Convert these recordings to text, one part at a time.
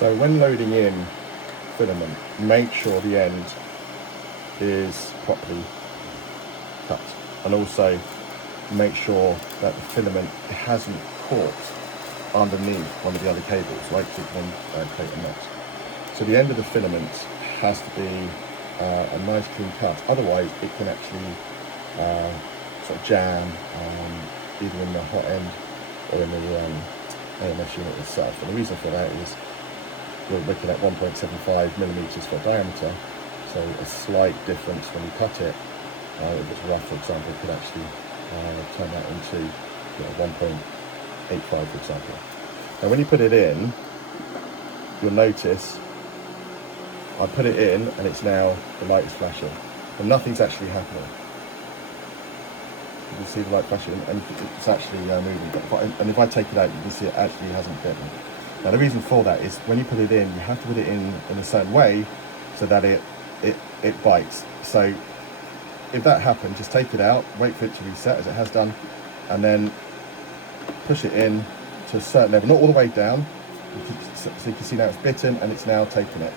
So when loading in filament, make sure the end is properly cut, and also make sure that the filament hasn't caught underneath one of the other cables, right? So you can create a knot. So the end of the filament has to be a nice clean cut, otherwise it can actually sort of jam either in the hot end or in the AMS unit itself. And the reason for that is we're looking at 1.75 millimeters for diameter, so a slight difference when you cut it, if it's rough, for example, could actually turn that into 1.85, for example. Now when you put it in, you'll notice I put it in and it's now, the light is flashing, and nothing's actually happening. You can see the light flashing and it's actually moving, and if I take it out, you can see it actually hasn't bitten. Now the reason for that is when you put it in, you have to put it in a certain way so that it bites. So if that happens, just take it out, wait for it to reset as it has done, and then push it in to a certain level, not all the way down, so you can see now it's bitten and it's now taken it.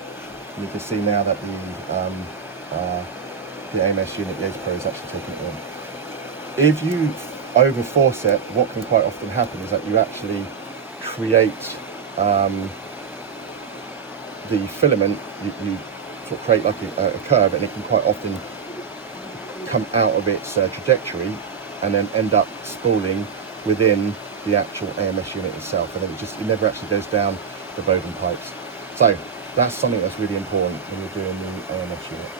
And you can see now that the AMS unit, the ACE Pro, is actually taking it in. If you over force it, what can quite often happen is that you actually create the filament, you sort of create like a curve, and it can quite often come out of its trajectory and then end up spooling within the actual AMS unit itself, and then it never actually goes down the bowden pipes. So that's something that's really important when you're doing the AMS unit.